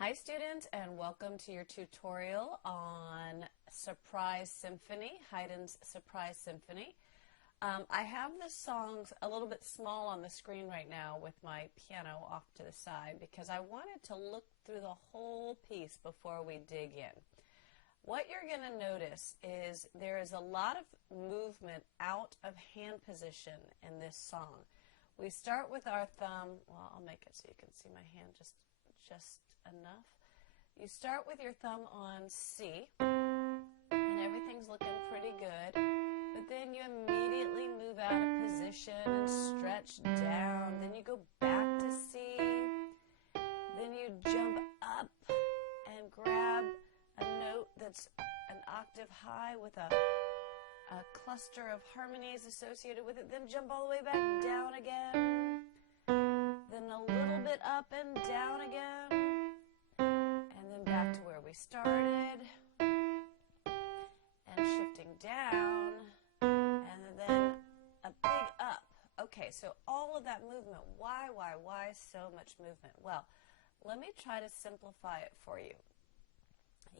Hi students, and welcome to your tutorial on Surprise Symphony, Haydn's Surprise Symphony. I have the songs a little bit small on the screen right now with my piano off to the side because I wanted to look through the whole piece before we dig in. What you're going to notice is there is a lot of movement out of hand position in this song. We start with our thumb. Well, I'll make it so you can see my hand just enough. You start with your thumb on C, and everything's looking pretty good, but then you immediately move out of position and stretch down. Then you go back to C, then you jump up and grab a note that's an octave high with a cluster of harmonies associated with it, then jump all the way back down again, then a little bit up and down again, and then back to where we started, and shifting down, and then a big up. Okay, so all of that movement, why so much movement? Well, let me try to simplify it for you.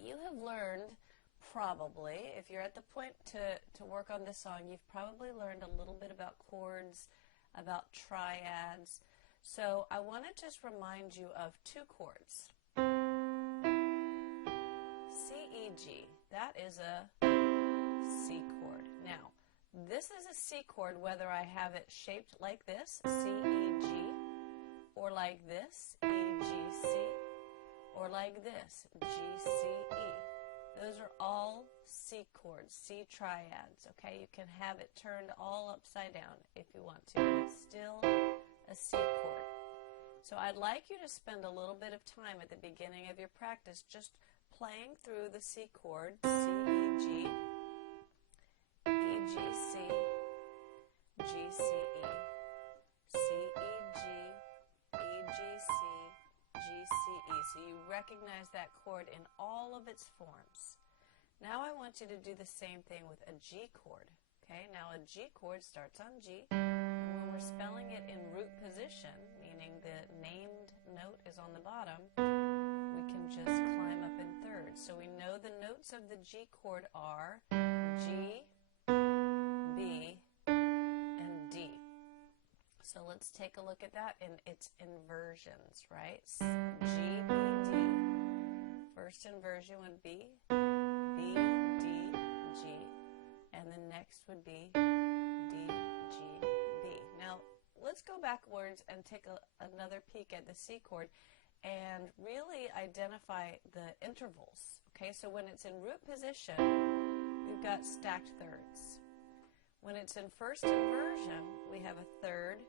You have learned probably, if you're at the point to work on this song, you've probably learned a little bit about chords, about triads. So I want to just remind you of two chords. C, E, G. That is a C chord. Now, this is a C chord whether I have it shaped like this, C, E, G, or like this, E, G, C, or like this, G, C, E. Those are all C chords, C triads, okay? You can have it turned all upside down if you want to. It's still a C chord. So I'd like you to spend a little bit of time at the beginning of your practice just playing through the C chord, C, E, G, E, G, C, G, C, E, C, E, G, E, G, C, G, C, E. So you recognize that chord in all of its forms. Now I want you to do the same thing with a G chord. Okay, now a G chord starts on G, and when we're spelling it in root position, meaning the named note is on the bottom, we can just climb up in thirds. So we know the notes of the G chord are G, B, and D. So let's take a look at that in its inversions, right? G, B, D. First inversion would be B, D, G. And the next would be D, G, B. Now, let's go backwards and take another peek at the C chord and really identify the intervals. Okay, so when it's in root position, we've got stacked thirds. When it's in first inversion, we have a third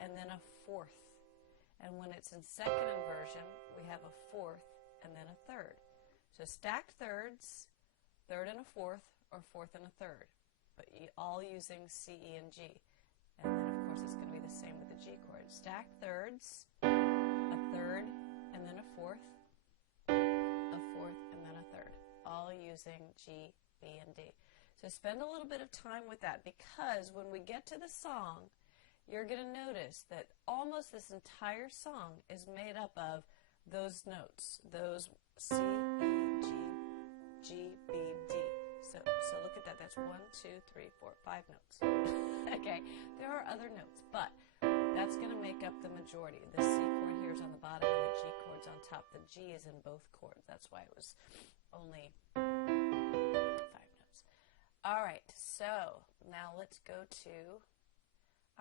and then a fourth. And when it's in second inversion, we have a fourth and then a third. So stacked thirds, third and a fourth, or fourth and a third, but all using C, E, and G. And then, of course, it's going to be the same with the G chord. Stacked thirds, a third, and then a fourth, and then a third, all using G, B, and D. So spend a little bit of time with that, because when we get to the song, you're going to notice that almost this entire song is made up of those notes, those C, E, G, G, B, D. So look at that. That's 1, 2, 3, 4, 5 notes. Okay, there are other notes, but that's going to make up the majority. The C chord here is on the bottom and the G chord's on top. The G is in both chords. That's why it was only 5 notes. All right, so now let's go to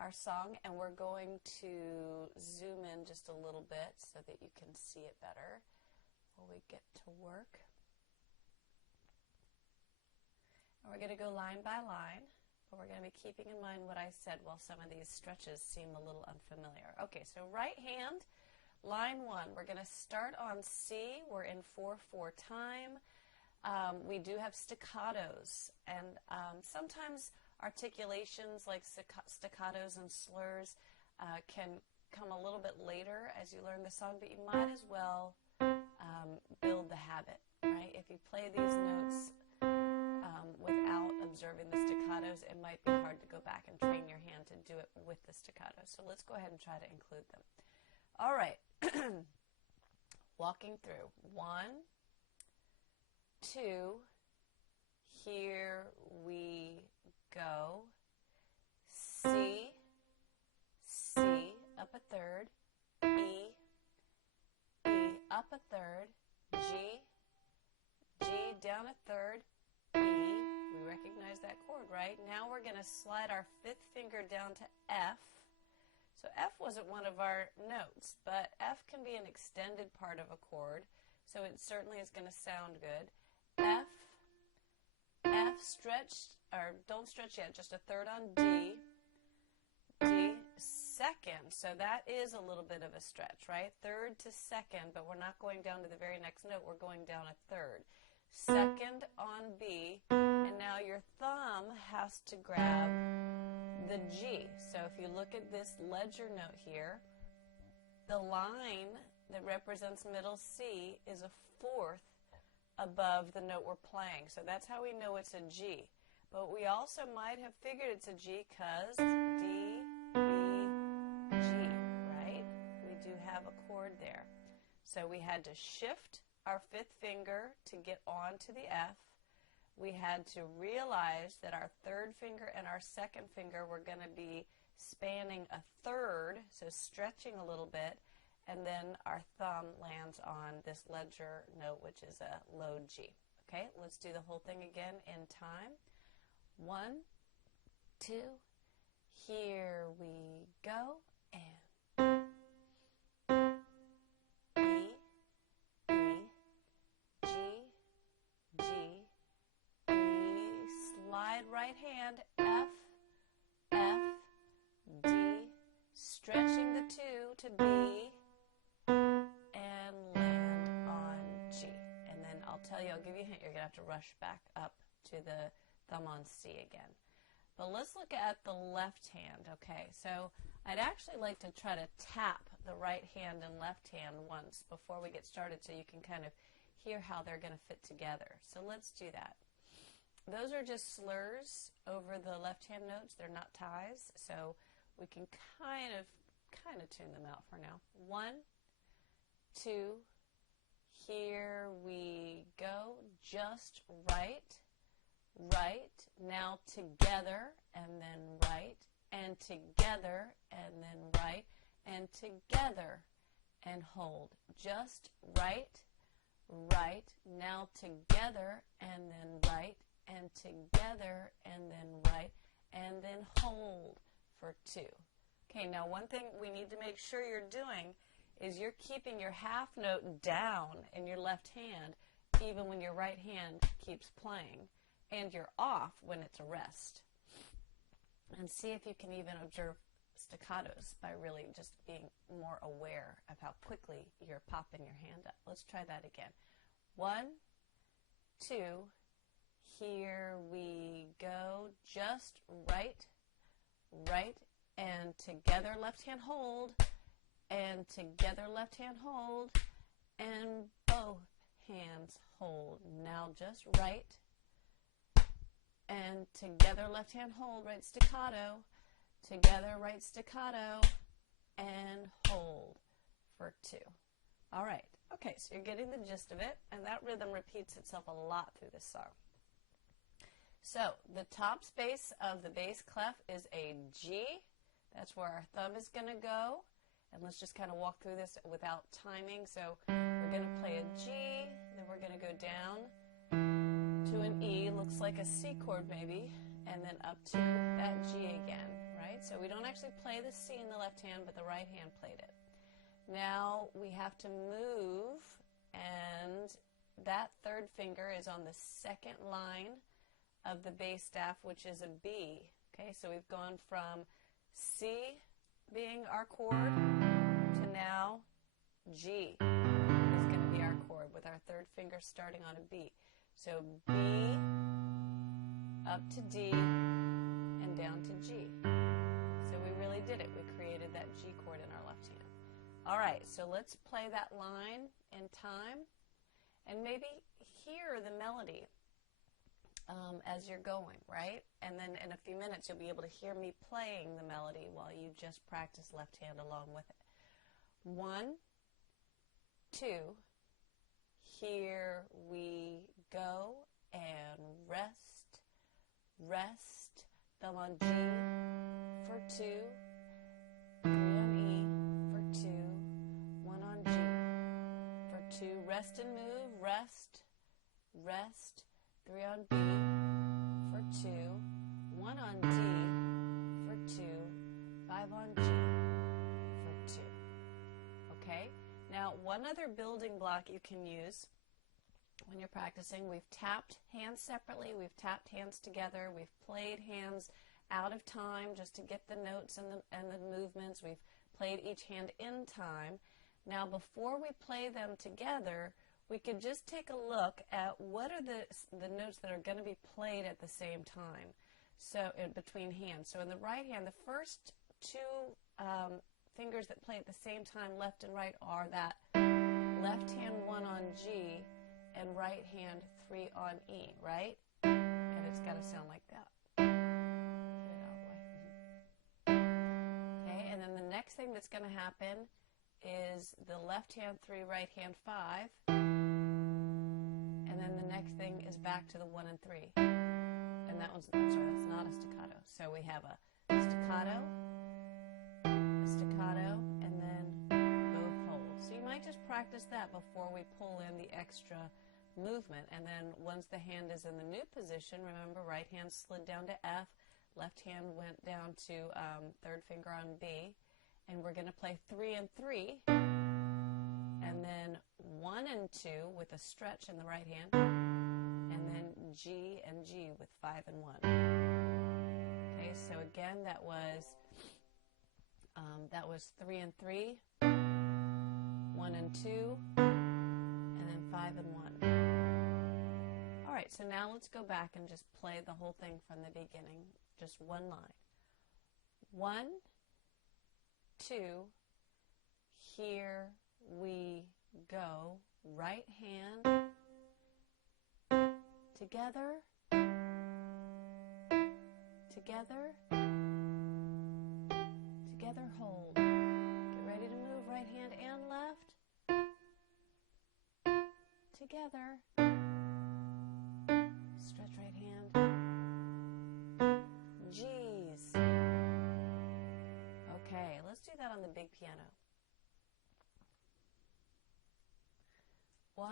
our song, and we're going to zoom in just a little bit so that you can see it better while we get to work. And we're going to go line by line, but we're going to be keeping in mind what I said while some of these stretches seem a little unfamiliar. Okay, so right hand, line 1, we're going to start on C. We're in 4/4 time. We do have staccatos, and sometimes articulations like staccatos and slurs can come a little bit later as you learn the song, but you might as well build the habit, right? If you play these notes without observing the staccatos, it might be hard to go back and train your hand to do it with the staccatos. So let's go ahead and try to include them. All right. walking through. 1, 2, here we go. C, C, up a third. E, E, up a third. G, G, down a third. E, we recognize that chord, right? Now we're going to slide our 5th finger down to F. So F wasn't one of our notes, but F can be an extended part of a chord, so it certainly is going to sound good. F, F, stretch, or don't stretch yet, just a third on D, D, 2nd, so that is a little bit of a stretch, right? 3rd to 2nd, but we're not going down to the very next note, we're going down a 3rd. 2nd on B, and now your thumb has to grab the G. So if you look at this ledger note here, the line that represents middle C is a 4th above the note we're playing. So that's how we know it's a G. But we also might have figured it's a G because D, B, G, right? We do have a chord there. So we had to shift our 5th finger to get onto the F. We had to realize that our 3rd finger and our 2nd finger were going to be spanning a 3rd, so stretching a little bit, and then our thumb lands on this ledger note, which is a low G. Okay, let's do the whole thing again in time. 1, 2, here we go, and right hand, F, F, D, stretching the 2 to B, and land on G. And then I'll tell you, I'll give you a hint, you're going to have to rush back up to the thumb on C again. But let's look at the left hand, okay? So I'd actually like to try to tap the right hand and left hand once before we get started so you can kind of hear how they're going to fit together. So let's do that. Those are just slurs over the left-hand notes. They're not ties, so we can kind of tune them out for now. 1, 2, here we go. Just right, right. Now together, and then right, and together, and then right, and together, and hold. Just right, right. Now together, and then right, and together, and then right, and then hold for 2. Okay, now one thing we need to make sure you're doing is you're keeping your half note down in your left hand even when your right hand keeps playing, and you're off when it's a rest. And see if you can even observe staccatos by really just being more aware of how quickly you're popping your hand up. Let's try that again. 1, 2, here we go. Just right, right, and together left hand hold, and together left hand hold, and both hands hold. Now just right, and together left hand hold, right staccato, together right staccato, and hold for 2. All right, okay, so you're getting the gist of it, and that rhythm repeats itself a lot through this song. So the top space of the bass clef is a G. That's where our thumb is going to go. And let's just kind of walk through this without timing. So we're going to play a G, then we're going to go down to an E, looks like a C chord maybe, and then up to that G again, right? So we don't actually play the C in the left hand, but the right hand played it. Now we have to move, and that 3rd finger is on the 2nd line of the bass staff, which is a B. Okay, so we've gone from C being our chord to now G is going to be our chord with our 3rd finger starting on a B. So B up to D and down to G. So we really did it. We created that G chord in our left hand. All right, so let's play that line in time and maybe hear the melody as you're going, right? And then in a few minutes you'll be able to hear me playing the melody while you just practice left hand along with it. 1, 2, here we go, and rest, rest, thumb on G for 2, 3 on E for 2, 1 on G for 2, rest and move, rest, rest, 3 on B for 2, 1 on D for 2, 5 on G for 2. Okay? Now, one other building block you can use when you're practicing, we've tapped hands separately, we've tapped hands together, we've played hands out of time just to get the notes and the movements, we've played each hand in time. Now, before we play them together, we could just take a look at what are the notes that are going to be played at the same time, so in between hands. So in the right hand, the first two fingers that play at the same time, left and right, are that left hand 1 on G and right hand 3 on E, right? And it's got to sound like that. Okay, and then the next thing that's going to happen is the left hand 3, right hand 5, and then the next thing is back to the 1 and 3. And that one's, I'm sorry, that's not a staccato. So we have a staccato, staccato, and then both hold. So you might just practice that before we pull in the extra movement. And then once the hand is in the new position, remember, right hand slid down to F, left hand went down to third finger on B, and we're going to play 3 and 3, and then 1 and 2 with a stretch in the right hand, and then G and G with 5 and 1. Okay, so again, that was 3 and 3, 1 and 2, and then 5 and 1. All right, so now let's go back and just play the whole thing from the beginning, just one line. 1, 2, here we go, right hand, together, together, together, hold. Get ready to move, right hand and left, together, stretch right hand, G's. Okay, let's do that on the big piano. 1,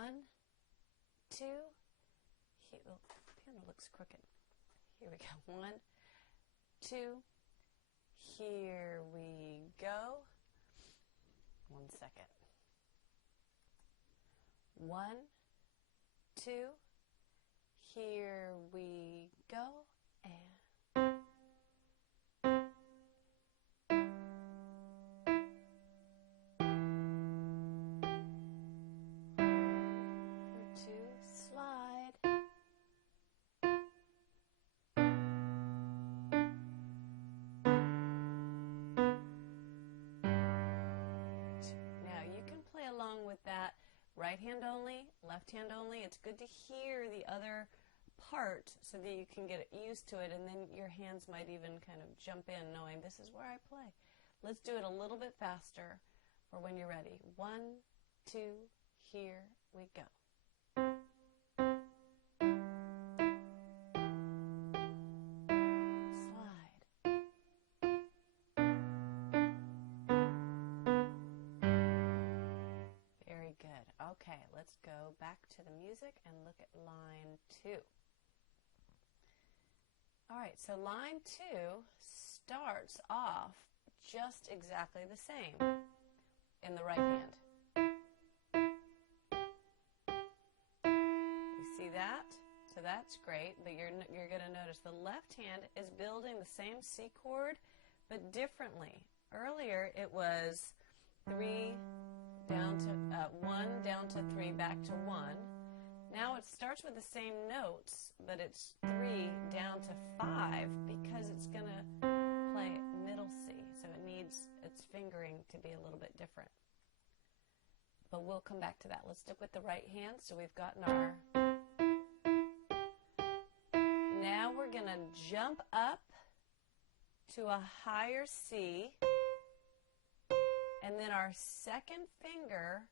2, here, oh, the piano looks crooked. Here we go. 1, 2, here we go. 1 second. 1, 2, here we go, and right hand only, left hand only. It's good to hear the other part so that you can get used to it, and then your hands might even kind of jump in knowing this is where I play. Let's do it a little bit faster for when you're ready. 1, 2, here we go. Okay, let's go back to the music and look at line 2. All right, so line 2 starts off just exactly the same in the right hand. You see that? So that's great, but you're going to notice the left hand is building the same C chord, but differently. Earlier it was 3 down to 1 down to 3 back to 1. Now it starts with the same notes, but it's 3 down to 5 because it's going to play middle C, so it needs its fingering to be a little bit different. But we'll come back to that. Let's stick with the right hand. So we've gotten our... Now we're going to jump up to a higher C, and then our second finger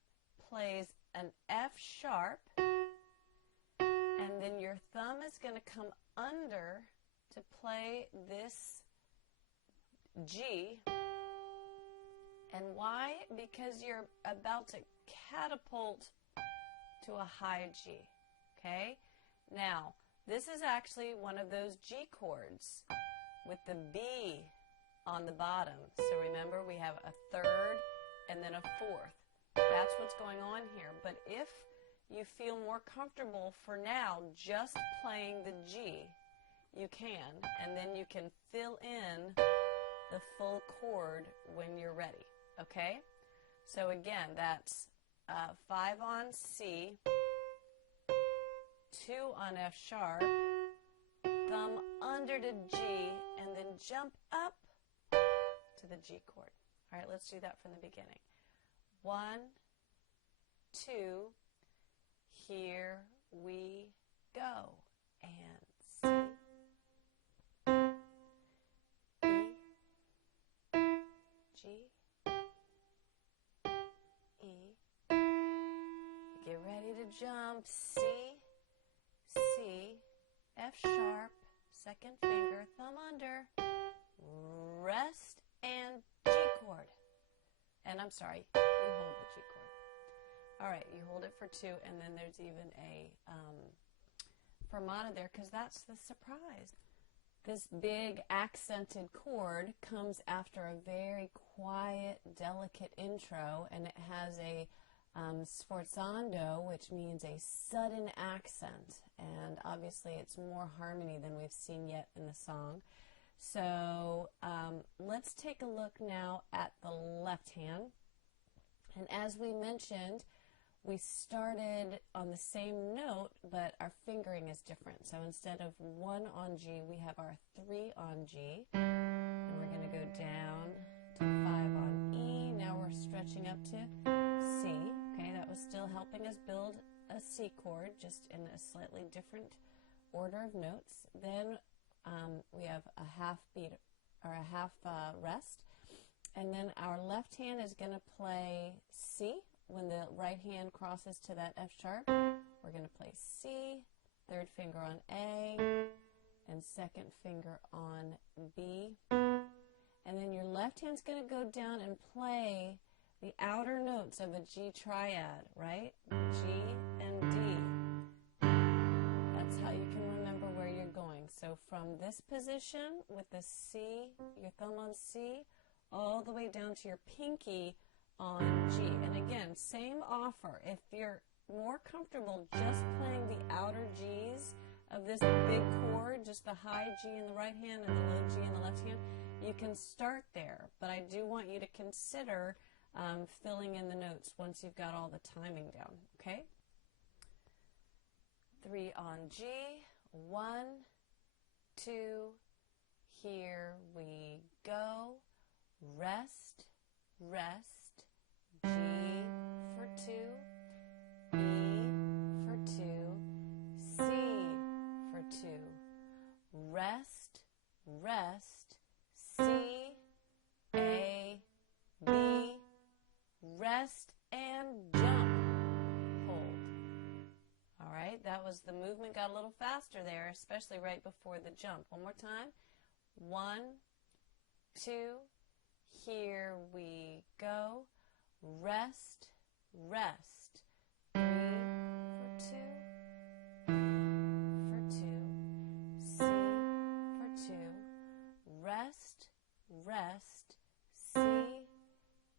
plays an F sharp, and then your thumb is going to come under to play this G. And why? Because you're about to catapult to a high G, okay? Now, this is actually one of those G chords with the B on the bottom. So remember, we have a third and then a fourth. That's what's going on here. But if you feel more comfortable for now just playing the G, you can, and then you can fill in the full chord when you're ready, okay? So again, that's 5 on C, 2 on F sharp, thumb under to G, and then jump up to the G chord. All right, let's do that from the beginning. 1, 2, here we go. And C, E, G, E. Get ready to jump. C, C, F sharp, second finger, thumb under, rest, and G chord. And I'm sorry, you hold the G chord. All right, you hold it for 2, and then there's even a fermata there because that's the surprise. This big accented chord comes after a very quiet, delicate intro, and it has a sforzando, which means a sudden accent, and obviously it's more harmony than we've seen yet in the song. So let's take a look now at the left hand. And as we mentioned, we started on the same note, but our fingering is different. So instead of 1 on G, we have our 3 on G. And we're going to go down to 5 on E. Now we're stretching up to C. Okay, that was still helping us build a C chord, just in a slightly different order of notes. Then we have a half beat or a half rest, and then our left hand is going to play C. When the right hand crosses to that F sharp, we're going to play C, third finger on A, and second finger on B. And then your left hand's going to go down and play the outer notes of a G triad, right? G and D. That's how you can remember where you're going. So from this position with the C, your thumb on C, all the way down to your pinky on G. And again, same offer. If you're more comfortable just playing the outer G's of this big chord, just the high G in the right hand and the low G in the left hand, you can start there. But I do want you to consider filling in the notes once you've got all the timing down, okay? 3 on G, 1, 2, here we go, rest, rest, G for 2, E for 2, C for 2, rest, rest, C, A, B, rest, and jump, hold. All right, that was the movement, got a little faster there, especially right before the jump. One more time. 1, 2, here we go, rest, rest, 3 for 2, E for 2, C for 2, rest, rest, C,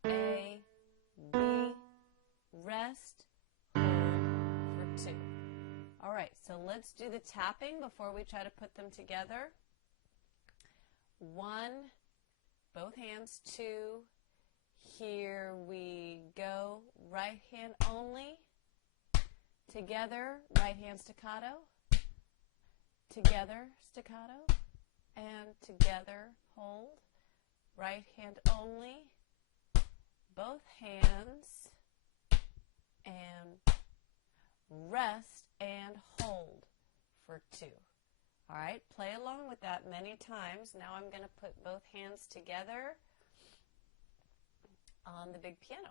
A, B, rest, hold for 2. All right, so let's do the tapping before we try to put them together. 1, both hands, 2, here we go, right hand only, together, right hand staccato, together, staccato, and together, hold, right hand only, both hands, and rest and hold for 2. All right, play along with that many times. Now I'm going to put both hands together on the big piano.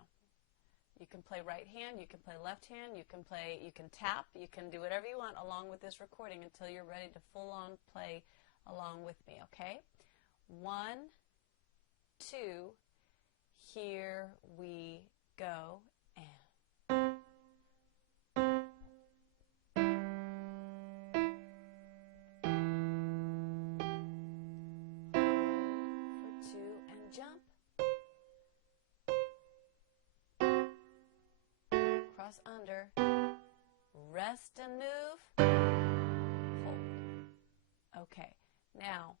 You can play right hand, you can play left hand, you can tap, you can do whatever you want along with this recording until you're ready to full on play along with me, okay? 1, 2, here we go, and. For 2 and jump. Cross under, rest and move, hold. Okay, now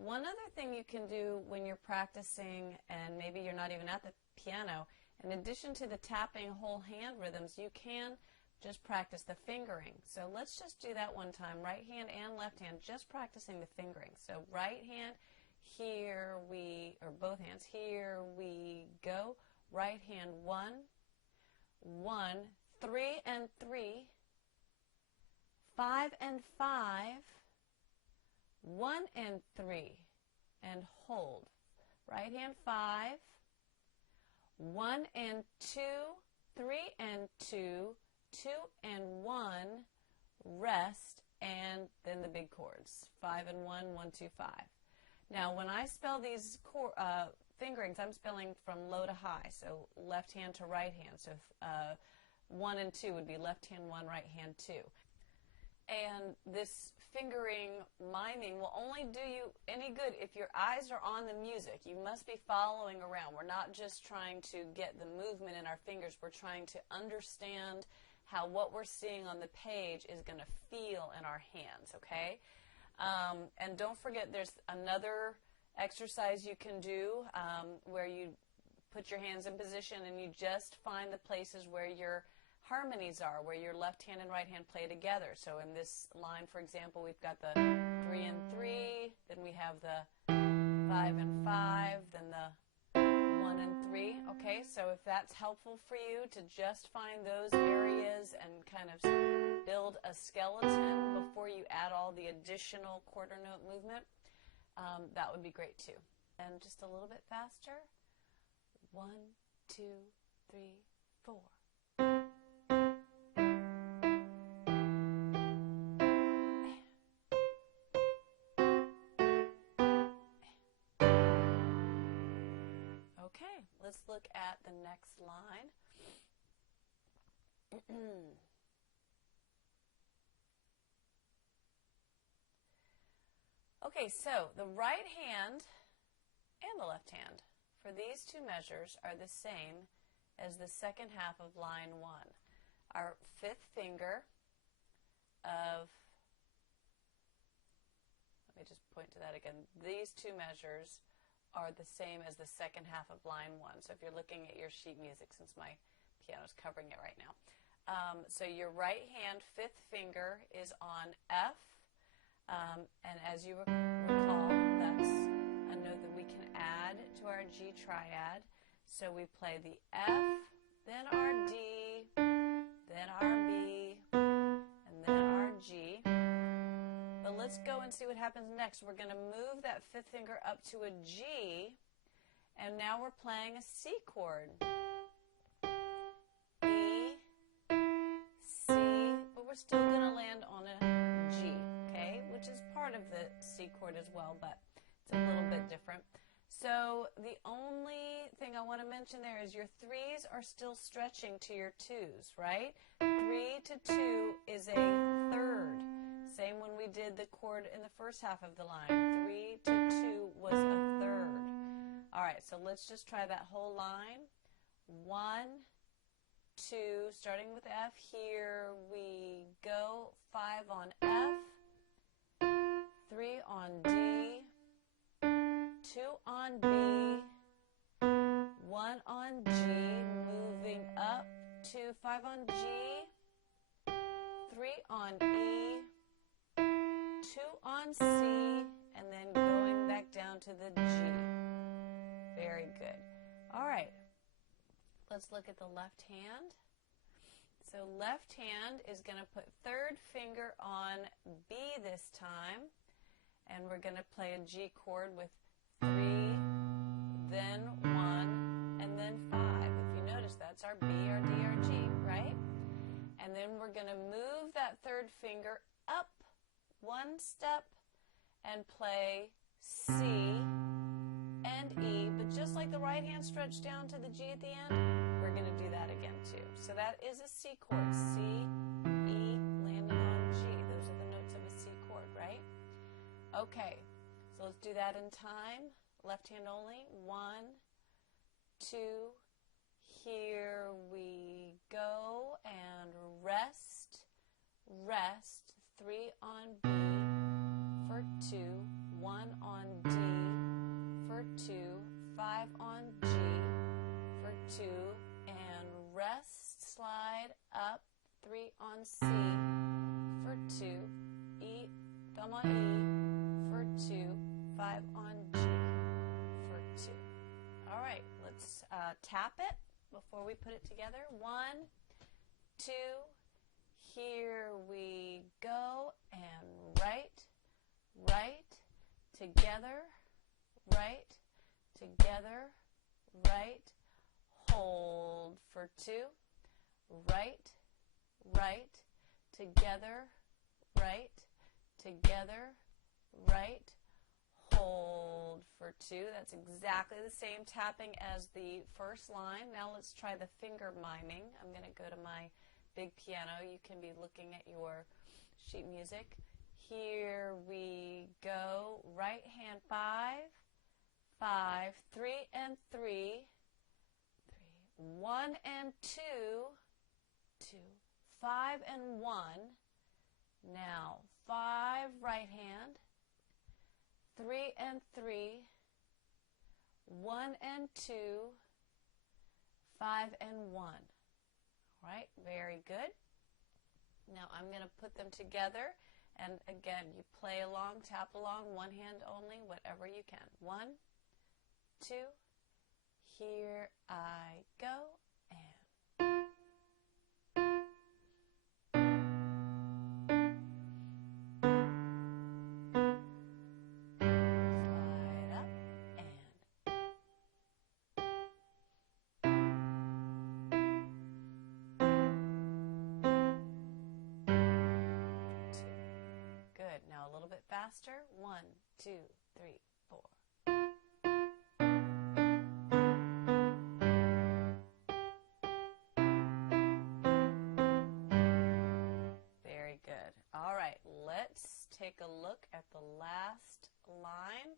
one other thing you can do when you're practicing and maybe you're not even at the piano, in addition to the tapping whole hand rhythms, you can just practice the fingering. So let's just do that one time, right hand and left hand, just practicing the fingering. So right hand, here we, or both hands, here we go. Right hand, 1, 1, 3 and 3, 5 and 5, 1 and 3, and hold. Right hand, 5, 1 and 2, 3 and 2, 2 and 1, rest, and then the big chords, 5 and 1, 1, 2, 5. Now when I spell these fingerings, I'm spelling from low to high, so left hand to right hand. So 1 and 2 would be left hand 1, right hand 2. And this fingering miming will only do you any good if your eyes are on the music. You must be following around. We're not just trying to get the movement in our fingers. We're trying to understand how what we're seeing on the page is going to feel in our hands, okay? And don't forget there's another exercise you can do where you put your hands in position and you just find the places where your harmonies are, where your left hand and right hand play together. So in this line, for example, we've got the 3 and 3, then we have the 5 and 5, then the 1 and 3. Okay, so if that's helpful for you to just find those areas and kind of build a skeleton before you add all the additional quarter note movement, that would be great too. And just a little bit faster. 1, 2, 3, 4. Okay, let's look at the next line. Okay, so the right hand and the left hand for these two measures are the same as the second half of line 1. Our fifth finger of, let me just point to that again, these two measures are the same as the second half of line 1. So if you're looking at your sheet music, since my piano's covering it right now. So your right hand fifth finger is on F, and as you recall, that's a note that we can add to our G triad. So we play the F, then our D, then our B, and then our G. But let's go and see what happens next. We're going to move that fifth finger up to a G, and now we're playing a C chord. E, C, but we're still going to land on a G, okay, which is part of the C chord as well, but it's a little bit different. So the only thing I want to mention there is your 3s are still stretching to your 2s, right? 3 to 2 is a third. Same when we did the chord in the first half of the line. 3 to 2 was a third. All right, so let's just try that whole line. 1, 2, starting with F. Here we go. 5 on F, 3 on D, 2 on B, 1 on G, moving up to 5 on G, 3 on E, 2 on C, and then going back down to the G. Very good. All right, let's look at the left hand. So left hand is going to put third finger on B this time, and we're going to play a G chord with 3, then 1, and then 5. If you notice, that's our B, our D, our G, right? And then we're going to move that third finger up one step and play C and E, but just like the right hand stretched down to the G at the end, we're going to do that again too. So that is a C chord, C, E, landing on G. Those are the notes of a C chord, right? Okay, so let's do that in time. Left hand only. 1, 2, here we go, and rest, rest. 3 on B for 2, 1 on D for 2, 5 on G for 2, and rest, slide up, 3 on C for 2, E, thumb on E for 2, 5 on G for 2. All right, let's tap it before we put it together. 1, 2, here we go, and right, right, together, right, together, right, hold for 2, right, right, together, right, together, right, hold for 2. That's exactly the same tapping as the first line. Now let's try the finger miming. I'm going to go to my big piano. You can be looking at your sheet music. Here we go. Right hand 5, 5, 3 and 3, 1 and 2, 2, 5 and 1. Now 5 right hand, 3 and 3, 1 and 2, 5 and 1. All right, very good. Now I'm going to put them together, and again, you play along, tap along, one hand only, whatever you can. 1, 2, here I go, and slide up, and 2. Good. Now a little bit faster. 1, 2, 3, 4. Very good. All right, let's take a look at the last line.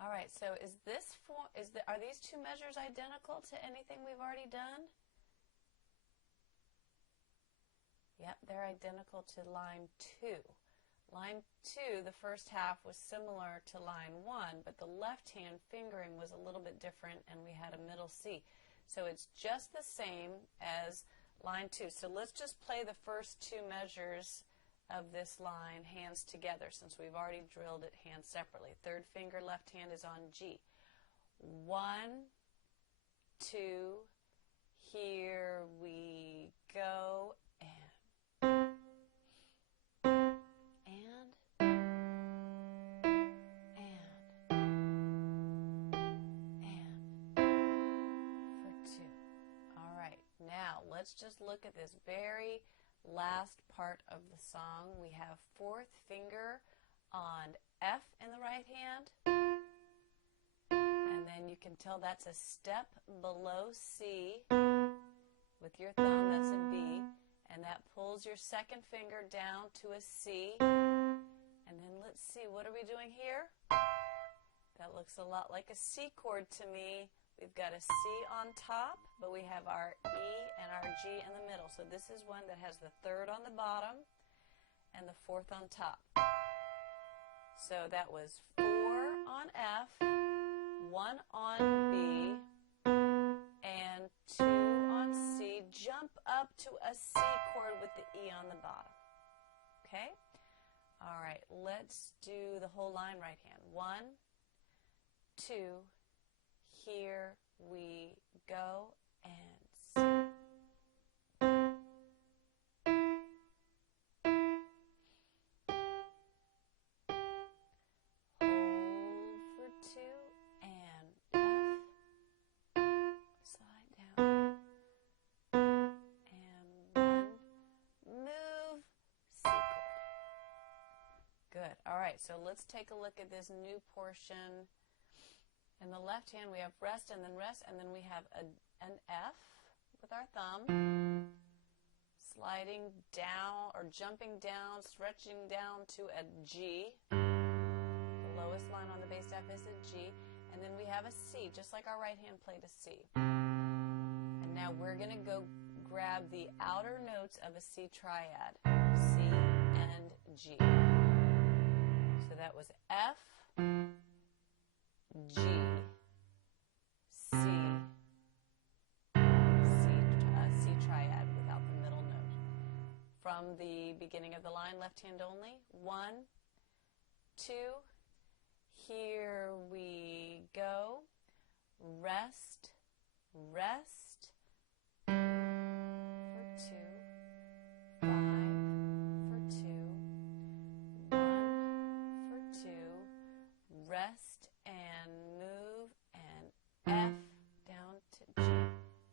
All right, so are these two measures identical to anything we've already done? Yep, they're identical to line 2. Line 2, the first half was similar to line 1, but the left hand fingering was a little bit different, and we had a middle C. So it's just the same as line 2. So let's just play the first two measures of this line hands together, since we've already drilled it hands separately. Third finger left hand is on G. 1, 2, here we go, and for 2. All right, now let's just look at this very last part of the song. We have fourth finger on F in the right hand, and then you can tell that's a step below C. With your thumb, that's a B, and that pulls your second finger down to a C. And then let's see, what are we doing here? That looks a lot like a C chord to me. We've got a C on top, but we have our E and our G in the middle. So this is one that has the third on the bottom and the fourth on top. So that was 4 on F, 1 on B, and 2 on C. Jump up to a C chord with the E on the bottom. Okay? All right, let's do the whole line right hand. 1, 2, here we go, and C. Hold for 2, and F, slide Good. All right, so let's take a look at this new portion. In the left hand, we have rest, and then we have an F with our thumb, sliding down or jumping down, stretching down to a G. The lowest line on the bass staff is a G. And then we have a C, just like our right hand played a C. And now we're going to go grab the outer notes of a C triad, C and G. So that was F, G, C, C triad without the middle note. From the beginning of the line, left hand only. 1, 2, here we go. Rest, rest. For 2, 5 for 2, 1 for 2. Rest and move and F down to G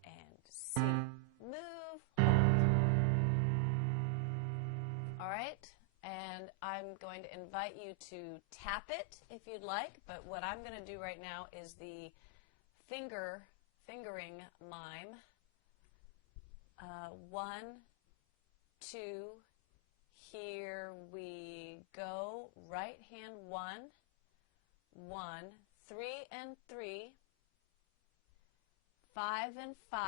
and C. Move, hold. All right, and I'm going to invite you to tap it if you'd like, but what I'm going to do right now is the fingering mime. 1, 2, here we go. Right hand 1, 1, 3 and 3, 5 and 5,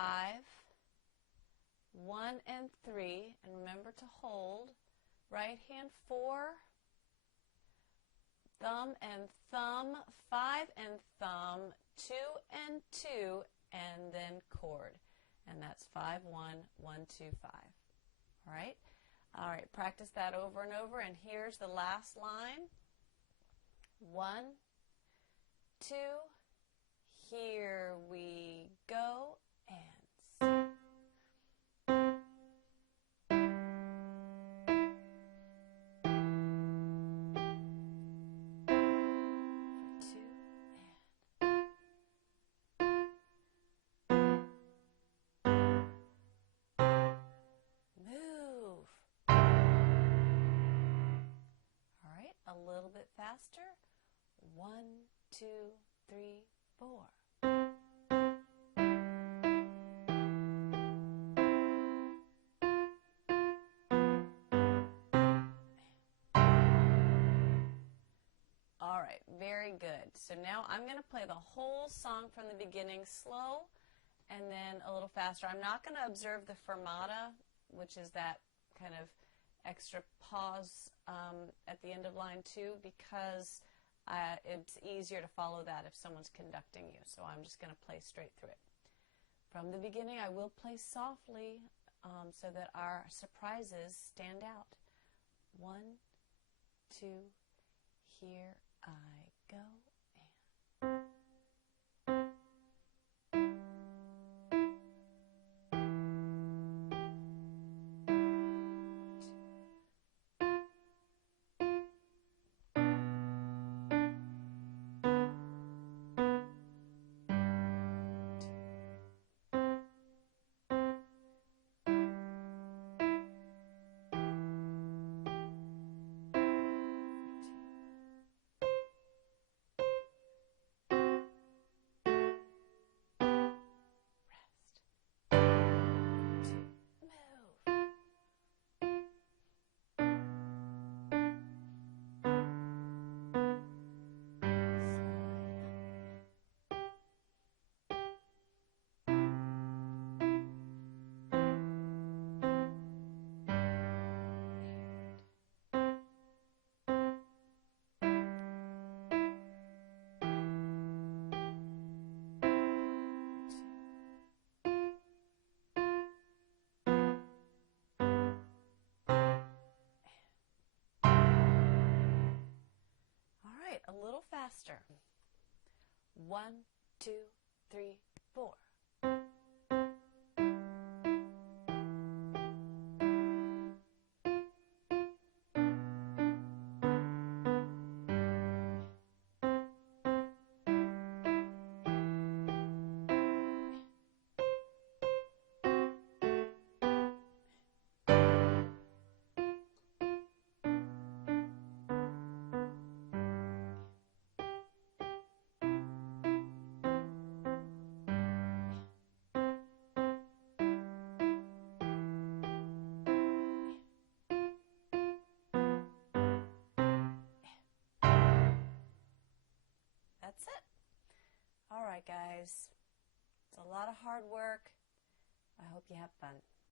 1 and 3, and remember to hold. Right hand 4, thumb and thumb, 5 and thumb, 2 and 2, and then chord. And that's 5, 1, 1, 2, 5. All right? All right, practice that over and over, and here's the last line. 1, 2, here we go, and a little bit faster. 1, 2, 3, 4. All right, very good. So now I'm going to play the whole song from the beginning slow and then a little faster. I'm not going to observe the fermata, which is that kind of extra pause at the end of line 2, because it's easier to follow that if someone's conducting you. So I'm just going to play straight through it. From the beginning, I will play softly so that our surprises stand out. 1, 2, here I go. A little faster. 1, 2, 3, 4. that's it. All right, guys. It's a lot of hard work. I hope you have fun.